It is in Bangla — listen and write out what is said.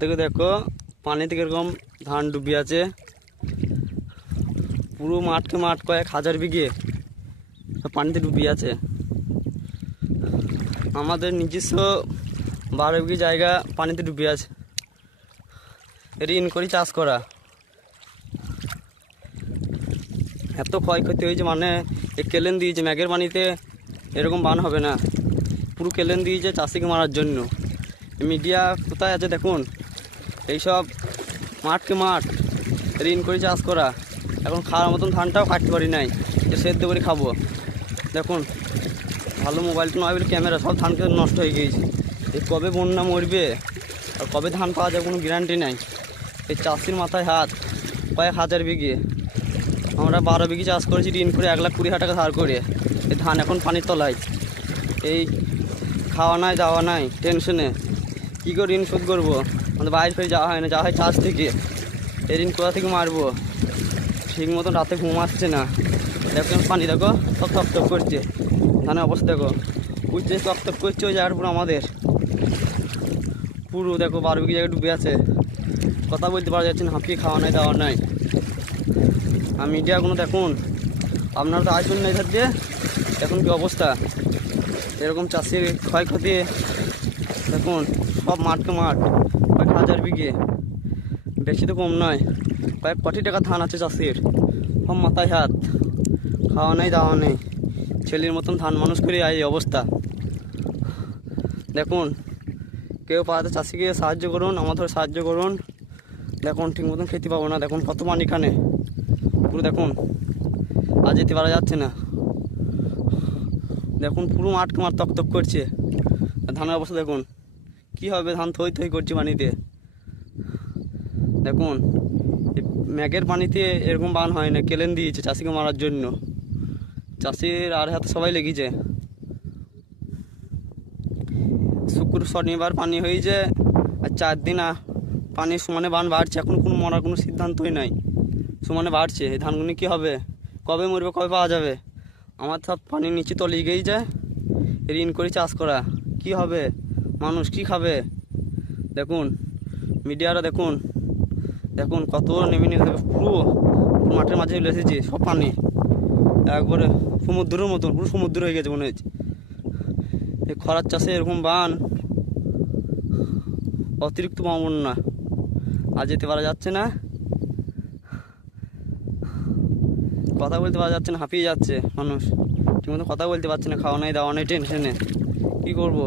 থেকে দেখো পানিতে কিরকম ধান ডুবে আছে। পুরো মাঠকে মাঠ কয়েক হাজার বিঘে পানিতে ডুবে আছে। আমাদের নিজস্ব 12 বিঘে জায়গা পানিতে ডুবে আছে। ঋণ করে চাষ করা, এত ক্ষয়ক্ষতি হয়েছে, মানে এ কেলেন দিয়েছে। ম্যাগের পানিতে এরকম বান হবে না, পুরো কেলেন দিয়েছে চাষিকে মারার জন্য। মিডিয়া কোথায় আছে দেখুন, এইসব মাঠকে মাঠ ঋণ করে চাষ করা। এখন খাওয়ার মতন ধানটাও কাটতে পারি নাই, যে সেদ্ধ করে খাবো। দেখুন, ভালো মোবাইলটা নয় বলে ক্যামেরা সব ধানকে নষ্ট হয়ে গিয়েছে। এই কবে বন্যা মরবে আর কবে ধান পাওয়া যায় কোনো গ্যারান্টি নাই। এই চাষির মাথায় হাত, কয়েক হাজার বিঘে। আমরা 12 বিঘে চাষ করেছি ঋণ করে 1,20,000 টাকা ধার করে। এই ধান এখন পানির তলায়, এই খাওয়া নাই দাওয়া নাই টেনশনে। কী করে ঋণ শোধ করবো? আমাদের বাইরে ফেরে যাওয়া হয় না, যাওয়া হয় চাষ থেকে। এই ঋণ কোথা থেকে মারবো? ঠিক মতন রাতে ঘুম আসছে না। দেখো পানি, দেখো সব টপ করছে। ধানের অবস্থা দেখো, উঠছে টপ করছে। ওই জায়গাটা পুরো আমাদের, পুরো দেখো 12 বিঘে জায়গায় ডুবে আছে। কথা বলতে পারা যাচ্ছে না, হাঁপিয়ে খাওয়া নাই দাওয়া নাই। আর মিডিয়াগুলো দেখুন, আপনারা তো আসবেন না এধার দিয়ে। এখন কী অবস্থা, এরকম চাষির ক্ষয়ক্ষতি দেখুন। সব মাঠকে মাঠ, কয়েক হাজার বিঘে, বেশি তো কম নয়। কয়েক কোটি টাকা ধান আছে চাষির, সব মাথায় হাত। খাওয়া নেই দাওয়া নেই, ছেলের মতন ধান মানুষ করে এই অবস্থা। দেখুন, কেউ পাড়াতে চাষিকে সাহায্য করুন, আমাদের সাহায্য করুন। দেখুন, ঠিক মতন খেতে পাবো না। দেখুন কত পানি কানে, পুরো দেখুন আর যেতে পারা যাচ্ছে না। দেখুন পুরো মাঠকে মাঠ তক করছে। ধানের অবস্থা দেখুন কি হবে, ধান থই থই করছে পানিতে। দেখুন, ম্যাগের পানিতে এরকম বান হয় না, কেলেন দিয়েছে চাষিকে মারার জন্য। চাষির আর হাতে সবাই লেগেছে। শনিবার পানি হয়েছে, আর 4 দিন পানি সমানে বান বাড়ছে। এখন কোনো মরার কোনো সিদ্ধান্তই নাই, সমানে বাড়ছে। এই ধানগুলি কী হবে, কবে মরবে, কবে পাওয়া যাবে? আমার সব পানির নিচে তলিয়ে গিয়েই যায়। ঋণ করে চাষ করা, কি হবে? মানুষ কি খাবে? দেখুন মিডিয়ারা, দেখুন দেখুন কত নেমে নেমে পুরো মাঠের মাঝে চলে এসেছে। সব পানি একবারে সমুদ্রের মতন, পুরো সমুদ্র হয়ে গেছে মনে হচ্ছে। এই খরার চাষে এরকম বান, অতিরিক্ত বন্যা, আর যেতে পারা যাচ্ছে না। কথা বলতে পারা যাচ্ছে না, হাঁপিয়ে যাচ্ছে মানুষ। ঠিকমতো কথা বলতে পারছে না, খাওয়া নাই দাওয়া নাই টেনশনে। কী করবো?